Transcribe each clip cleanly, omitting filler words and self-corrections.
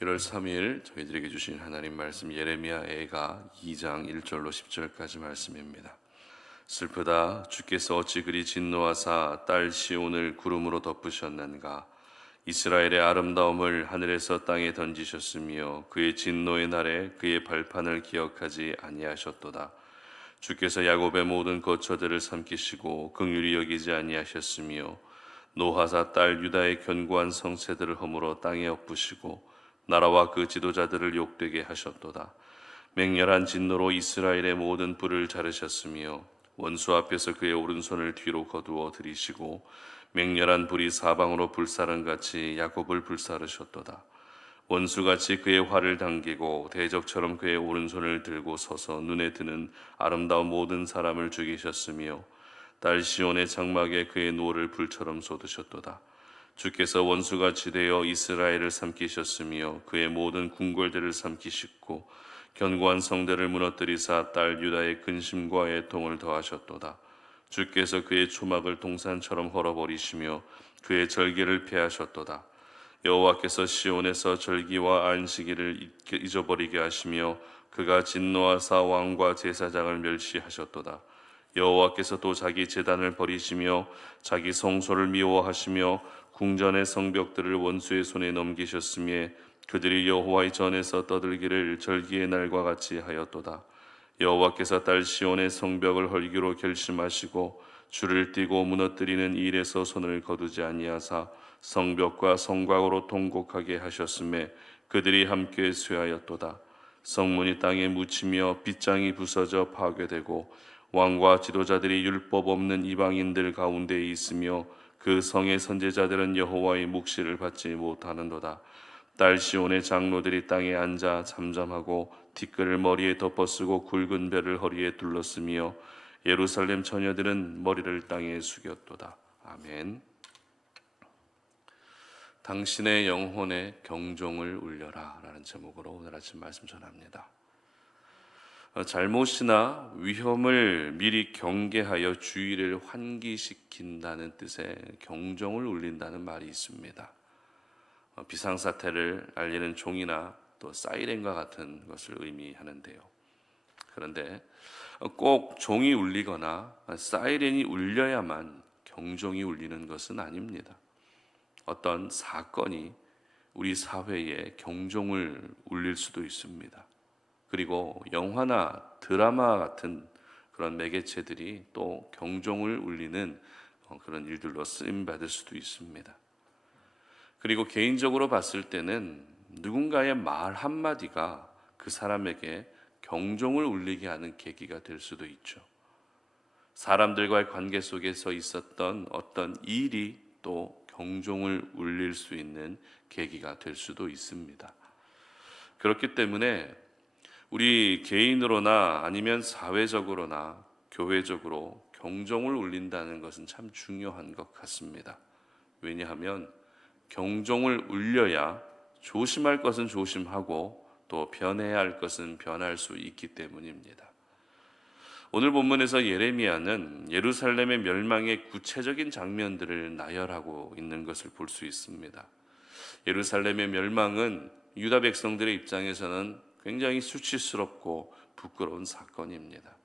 1월 3일 저희들에게 주신 하나님 말씀 예레미야 애가 2장 1절로 10절까지 말씀입니다. 슬프다 주께서 어찌 그리 진노하사 딸 시온을 구름으로 덮으셨는가. 이스라엘의 아름다움을 하늘에서 땅에 던지셨으며 그의 진노의 날에 그의 발판을 기억하지 아니하셨도다. 주께서 야곱의 모든 거처들을 삼키시고 긍휼히 여기지 아니하셨으며 노하사 딸 유다의 견고한 성체들을 허물어 땅에 엎으시고 나라와 그 지도자들을 욕되게 하셨도다. 맹렬한 진노로 이스라엘의 모든 뿔을 자르셨으며 원수 앞에서 그의 오른손을 뒤로 거두어 들이시고 맹렬한 불이 사방으로 불사른같이 야곱을 불사르셨도다. 원수같이 그의 활을 당기고 대적처럼 그의 오른손을 들고 서서 눈에 드는 아름다운 모든 사람을 죽이셨으며 딸 시온의 장막에 그의 노를 불처럼 쏟으셨도다. 주께서 원수같이 되어 이스라엘을 삼키셨으며 그의 모든 궁궐들을 삼키시고 견고한 성들을 무너뜨리사 딸 유다의 근심과 애통을 더하셨도다. 주께서 그의 초막을 동산처럼 헐어버리시며 그의 절기를 폐하셨도다. 여호와께서 시온에서 절기와 안식일을 잊어버리게 하시며 그가 진노하사 왕과 제사장을 멸시하셨도다. 여호와께서 또 자기 제단을 버리시며 자기 성소를 미워하시며 궁전의 성벽들을 원수의 손에 넘기셨으며 그들이 여호와의 전에서 떠들기를 절기의 날과 같이 하였도다. 여호와께서 딸 시온의 성벽을 헐기로 결심하시고 줄을 띠고 무너뜨리는 일에서 손을 거두지 아니하사 성벽과 성곽으로 통곡하게 하셨음에 그들이 함께 쇠하였도다. 성문이 땅에 묻히며 빗장이 부서져 파괴되고 왕과 지도자들이 율법 없는 이방인들 가운데 있으며 그 성의 선제자들은 여호와의 묵시를 받지 못하는도다. 딸 시온의 장로들이 땅에 앉아 잠잠하고 티끌을 머리에 덮어쓰고 굵은 배를 허리에 둘렀으며 예루살렘 처녀들은 머리를 땅에 숙였도다. 아멘. 당신의 영혼의 경종을 울려라 라는 제목으로 오늘 아침 말씀 전합니다. 잘못이나 위험을 미리 경계하여 주의를 환기시킨다는 뜻의 경종을 울린다는 말이 있습니다. 비상사태를 알리는 종이나 또 사이렌과 같은 것을 의미하는데요. 그런데 꼭 종이 울리거나 사이렌이 울려야만 경종이 울리는 것은 아닙니다. 어떤 사건이 우리 사회에 경종을 울릴 수도 있습니다. 그리고 영화나 드라마 같은 그런 매개체들이 또 경종을 울리는 그런 일들로 쓰임받을 수도 있습니다. 그리고 개인적으로 봤을 때는 누군가의 말 한마디가 그 사람에게 경종을 울리게 하는 계기가 될 수도 있죠. 사람들과의 관계 속에서 있었던 어떤 일이 또 경종을 울릴 수 있는 계기가 될 수도 있습니다. 그렇기 때문에 우리 개인으로나 아니면 사회적으로나 교회적으로 경종을 울린다는 것은 참 중요한 것 같습니다. 왜냐하면 경종을 울려야 조심할 것은 조심하고 또 변해야 할 것은 변할 수 있기 때문입니다. 오늘 본문에서 예레미야는 예루살렘의 멸망의 구체적인 장면들을 나열하고 있는 것을 볼 수 있습니다. 예루살렘의 멸망은 유다 백성들의 입장에서는 굉장히 수치스럽고 부끄러운 사건입니다.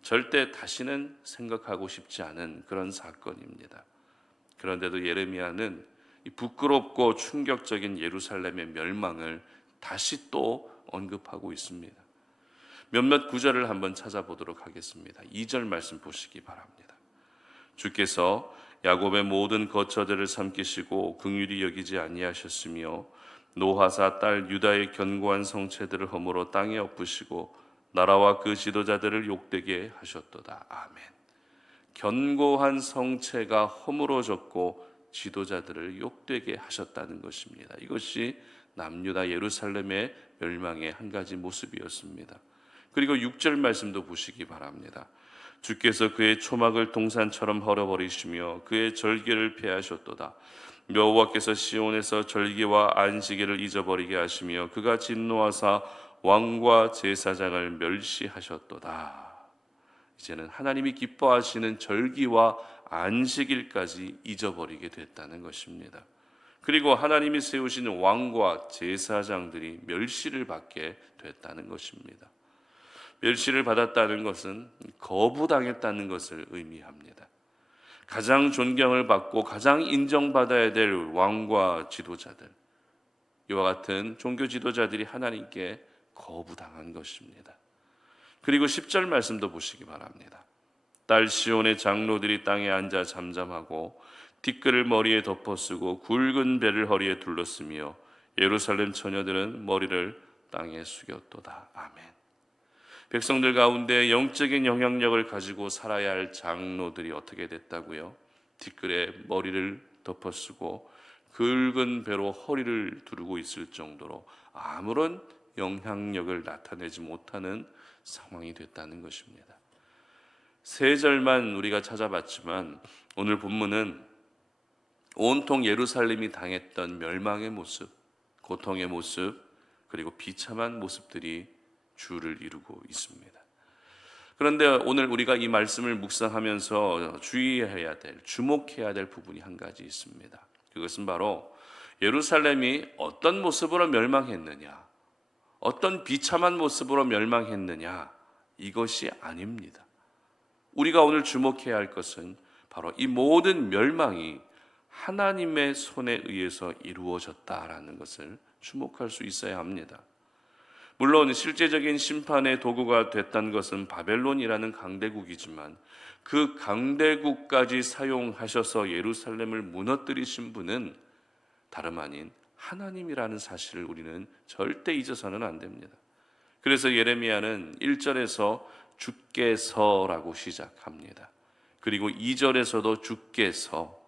절대 다시는 생각하고 싶지 않은 그런 사건입니다. 그런데도 예레미야는 이 부끄럽고 충격적인 예루살렘의 멸망을 다시 또 언급하고 있습니다. 몇몇 구절을 한번 찾아보도록 하겠습니다. 2절 말씀 보시기 바랍니다. 주께서 야곱의 모든 거처들을 삼키시고 긍휼히 여기지 아니하셨으며 노하사 딸 유다의 견고한 성체들을 허물어 땅에 엎으시고 나라와 그 지도자들을 욕되게 하셨도다. 아멘. 견고한 성체가 허물어졌고 지도자들을 욕되게 하셨다는 것입니다. 이것이 남유다 예루살렘의 멸망의 한 가지 모습이었습니다. 그리고 6절 말씀도 보시기 바랍니다. 주께서 그의 초막을 동산처럼 헐어버리시며 그의 절기를 폐하셨도다. 여호와께서 시온에서 절기와 안식일을 잊어버리게 하시며 그가 진노하사 왕과 제사장을 멸시하셨도다. 이제는 하나님이 기뻐하시는 절기와 안식일까지 잊어버리게 됐다는 것입니다. 그리고 하나님이 세우신 왕과 제사장들이 멸시를 받게 됐다는 것입니다. 멸시를 받았다는 것은 거부당했다는 것을 의미합니다. 가장 존경을 받고 가장 인정받아야 될 왕과 지도자들, 이와 같은 종교 지도자들이 하나님께 거부당한 것입니다. 그리고 10절 말씀도 보시기 바랍니다. 딸 시온의 장로들이 땅에 앉아 잠잠하고 티끌을 머리에 덮어쓰고 굵은 배를 허리에 둘렀으며 예루살렘 처녀들은 머리를 땅에 숙였도다. 아멘. 백성들 가운데 영적인 영향력을 가지고 살아야 할 장로들이 어떻게 됐다고요? 티끌에 머리를 덮어쓰고 굵은 배로 허리를 두르고 있을 정도로 아무런 영향력을 나타내지 못하는 상황이 됐다는 것입니다. 세 절만 우리가 찾아봤지만 오늘 본문은 온통 예루살렘이 당했던 멸망의 모습, 고통의 모습, 그리고 비참한 모습들이 주를 이루고 있습니다. 그런데 오늘 우리가 이 말씀을 묵상하면서 주의해야 될, 주목해야 될 부분이 한 가지 있습니다. 그것은 바로 예루살렘이 어떤 모습으로 멸망했느냐, 어떤 비참한 모습으로 멸망했느냐, 이것이 아닙니다. 우리가 오늘 주목해야 할 것은 바로 이 모든 멸망이 하나님의 손에 의해서 이루어졌다라는 것을 주목할 수 있어야 합니다. 물론 실제적인 심판의 도구가 됐다는 것은 바벨론이라는 강대국이지만 그 강대국까지 사용하셔서 예루살렘을 무너뜨리신 분은 다름 아닌 하나님이라는 사실을 우리는 절대 잊어서는 안 됩니다. 그래서 예레미야는 1절에서 주께서라고 시작합니다. 그리고 2절에서도 주께서,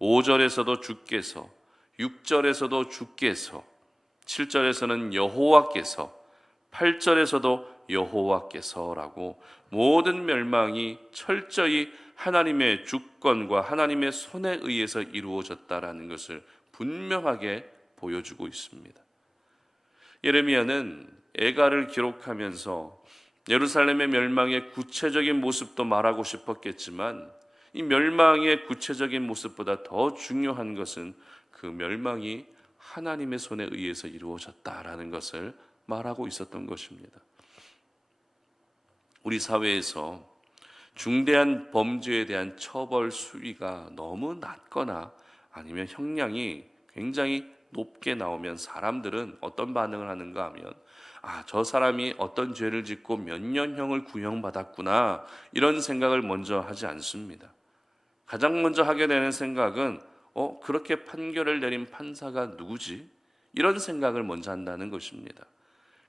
5절에서도 주께서, 6절에서도 주께서, 7절에서는 여호와께서, 8절에서도 여호와께서라고 모든 멸망이 철저히 하나님의 주권과 하나님의 손에 의해서 이루어졌다라는 것을 분명하게 보여주고 있습니다. 예레미야는 애가를 기록하면서 예루살렘의 멸망의 구체적인 모습도 말하고 싶었겠지만 이 멸망의 구체적인 모습보다 더 중요한 것은 그 멸망이 하나님의 손에 의해서 이루어졌다라는 것을 말하고 있었던 것입니다. 우리 사회에서 중대한 범죄에 대한 처벌 수위가 너무 낮거나 아니면 형량이 굉장히 높게 나오면 사람들은 어떤 반응을 하는가 하면 저 사람이 어떤 죄를 짓고 몇 년형을 구형받았구나, 이런 생각을 먼저 하지 않습니다. 가장 먼저 하게 되는 생각은 그렇게 판결을 내린 판사가 누구지? 이런 생각을 먼저 한다는 것입니다.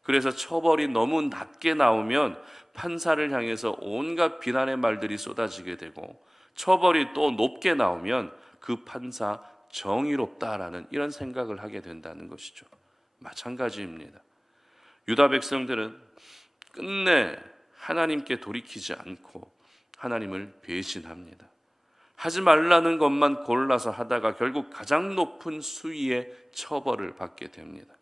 그래서 처벌이 너무 낮게 나오면 판사를 향해서 온갖 비난의 말들이 쏟아지게 되고, 처벌이 또 높게 나오면 그 판사 정의롭다라는 이런 생각을 하게 된다는 것이죠. 마찬가지입니다. 유다 백성들은 끝내 하나님께 돌이키지 않고 하나님을 배신합니다. 하지 말라는 것만 골라서 하다가 결국 가장 높은 수위의 처벌을 받게 됩니다.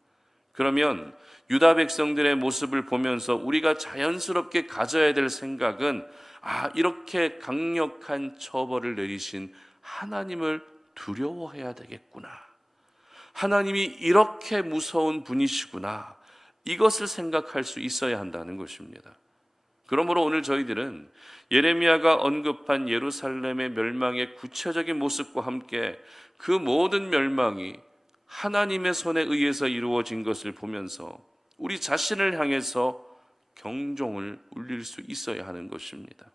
그러면 유다 백성들의 모습을 보면서 우리가 자연스럽게 가져야 될 생각은 이렇게 강력한 처벌을 내리신 하나님을 두려워해야 되겠구나, 하나님이 이렇게 무서운 분이시구나, 이것을 생각할 수 있어야 한다는 것입니다. 그러므로 오늘 저희들은 예레미야가 언급한 예루살렘의 멸망의 구체적인 모습과 함께 그 모든 멸망이 하나님의 손에 의해서 이루어진 것을 보면서 우리 자신을 향해서 경종을 울릴 수 있어야 하는 것입니다.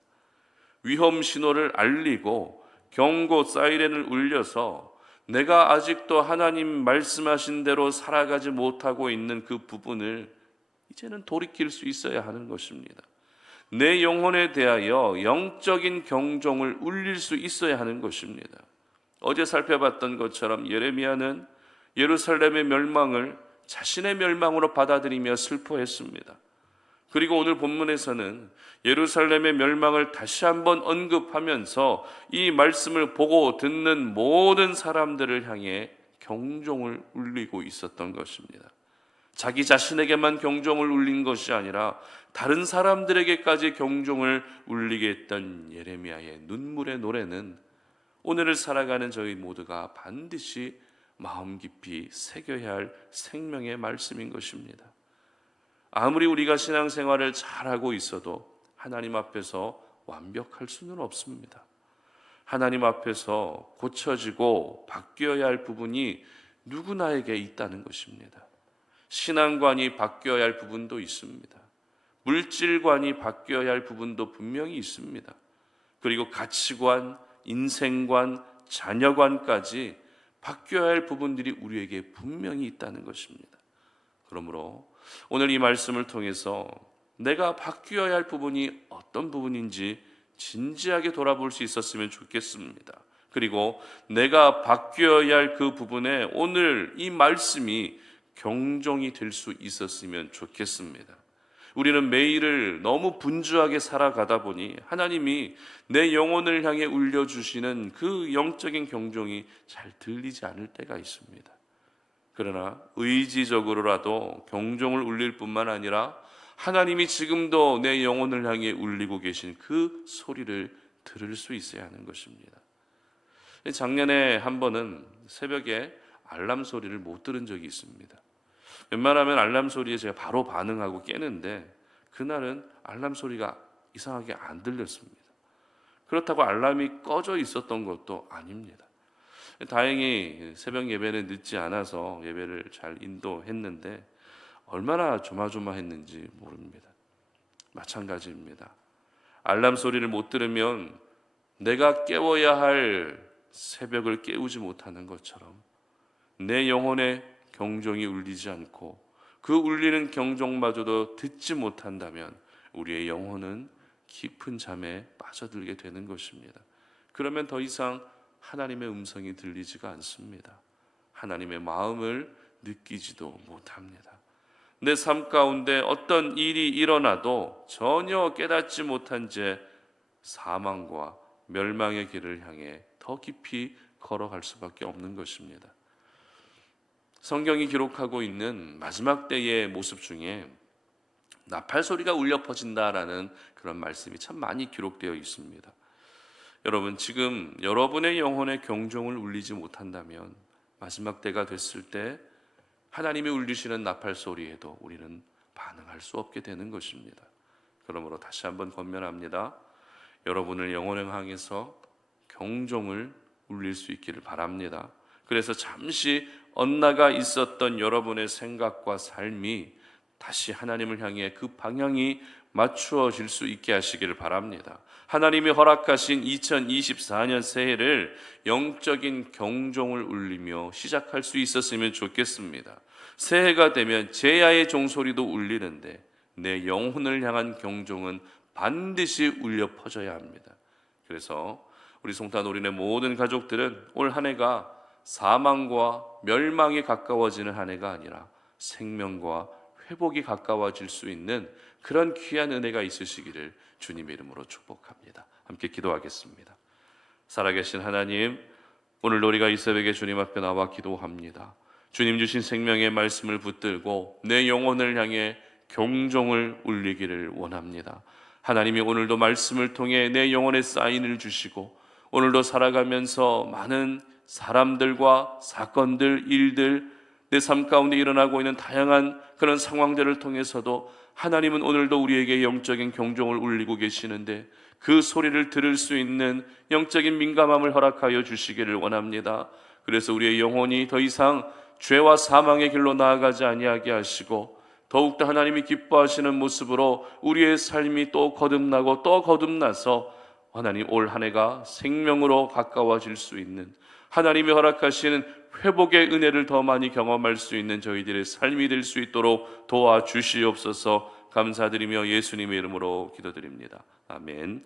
위험 신호를 알리고 경고 사이렌을 울려서 내가 아직도 하나님 말씀하신 대로 살아가지 못하고 있는 그 부분을 이제는 돌이킬 수 있어야 하는 것입니다. 내 영혼에 대하여 영적인 경종을 울릴 수 있어야 하는 것입니다. 어제 살펴봤던 것처럼 예레미야는 예루살렘의 멸망을 자신의 멸망으로 받아들이며 슬퍼했습니다. 그리고 오늘 본문에서는 예루살렘의 멸망을 다시 한번 언급하면서 이 말씀을 보고 듣는 모든 사람들을 향해 경종을 울리고 있었던 것입니다. 자기 자신에게만 경종을 울린 것이 아니라 다른 사람들에게까지 경종을 울리게 했던 예레미야의 눈물의 노래는 오늘을 살아가는 저희 모두가 반드시 마음 깊이 새겨야 할 생명의 말씀인 것입니다. 아무리 우리가 신앙생활을 잘하고 있어도 하나님 앞에서 완벽할 수는 없습니다. 하나님 앞에서 고쳐지고 바뀌어야 할 부분이 누구나에게 있다는 것입니다. 신앙관이 바뀌어야 할 부분도 있습니다. 물질관이 바뀌어야 할 부분도 분명히 있습니다. 그리고 가치관, 인생관, 자녀관까지 바뀌어야 할 부분들이 우리에게 분명히 있다는 것입니다. 그러므로 오늘 이 말씀을 통해서 내가 바뀌어야 할 부분이 어떤 부분인지 진지하게 돌아볼 수 있었으면 좋겠습니다. 그리고 내가 바뀌어야 할 그 부분에 오늘 이 말씀이 경종이 될 수 있었으면 좋겠습니다. 우리는 매일을 너무 분주하게 살아가다 보니 하나님이 내 영혼을 향해 울려주시는 그 영적인 경종이 잘 들리지 않을 때가 있습니다. 그러나 의지적으로라도 경종을 울릴 뿐만 아니라 하나님이 지금도 내 영혼을 향해 울리고 계신 그 소리를 들을 수 있어야 하는 것입니다. 작년에 한 번은 새벽에 알람 소리를 못 들은 적이 있습니다. 웬만하면 알람 소리에 제가 바로 반응하고 깨는데 그날은 알람 소리가 이상하게 안 들렸습니다. 그렇다고 알람이 꺼져 있었던 것도 아닙니다. 다행히 새벽 예배는 늦지 않아서 예배를 잘 인도했는데 얼마나 조마조마했는지 모릅니다. 마찬가지입니다. 알람 소리를 못 들으면 내가 깨워야 할 새벽을 깨우지 못하는 것처럼 내 영혼의 경종이 울리지 않고 그 울리는 경종마저도 듣지 못한다면 우리의 영혼은 깊은 잠에 빠져들게 되는 것입니다. 그러면 더 이상 하나님의 음성이 들리지가 않습니다. 하나님의 마음을 느끼지도 못합니다. 내 삶 가운데 어떤 일이 일어나도 전혀 깨닫지 못한 채 사망과 멸망의 길을 향해 더 깊이 걸어갈 수밖에 없는 것입니다. 성경이 기록하고 있는 마지막 때의 모습 중에 나팔 소리가 울려 퍼진다라는 그런 말씀이 참 많이 기록되어 있습니다. 여러분, 지금 여러분의 영혼의 경종을 울리지 못한다면 마지막 때가 됐을 때 하나님이 울리시는 나팔 소리에도 우리는 반응할 수 없게 되는 것입니다. 그러므로 다시 한번 권면합니다. 여러분을 영혼을 향해서 경종을 울릴 수 있기를 바랍니다. 그래서 잠시 엇나가 있었던 여러분의 생각과 삶이 다시 하나님을 향해 그 방향이 맞추어질 수 있게 하시기를 바랍니다. 하나님이 허락하신 2024년 새해를 영적인 경종을 울리며 시작할 수 있었으면 좋겠습니다. 새해가 되면 제야의 종소리도 울리는데 내 영혼을 향한 경종은 반드시 울려 퍼져야 합니다. 그래서 우리 송탄 올인의 모든 가족들은 올 한 해가 사망과 멸망이 가까워지는 한 해가 아니라 생명과 회복이 가까워질 수 있는 그런 귀한 은혜가 있으시기를 주님의 이름으로 축복합니다. 함께 기도하겠습니다. 살아계신 하나님, 오늘 우리가 이 새벽에 주님 앞에 나와 기도합니다. 주님 주신 생명의 말씀을 붙들고 내 영혼을 향해 경종을 울리기를 원합니다. 하나님이 오늘도 말씀을 통해 내 영혼에 사인을 주시고 오늘도 살아가면서 많은 사람들과 사건들, 일들, 내 삶 가운데 일어나고 있는 다양한 그런 상황들을 통해서도 하나님은 오늘도 우리에게 영적인 경종을 울리고 계시는데 그 소리를 들을 수 있는 영적인 민감함을 허락하여 주시기를 원합니다. 그래서 우리의 영혼이 더 이상 죄와 사망의 길로 나아가지 아니하게 하시고 더욱더 하나님이 기뻐하시는 모습으로 우리의 삶이 또 거듭나고 또 거듭나서 하나님 올 한 해가 생명으로 가까워질 수 있는 하나님이 허락하시는 회복의 은혜를 더 많이 경험할 수 있는 저희들의 삶이 될 수 있도록 도와주시옵소서. 감사드리며 예수님의 이름으로 기도드립니다. 아멘.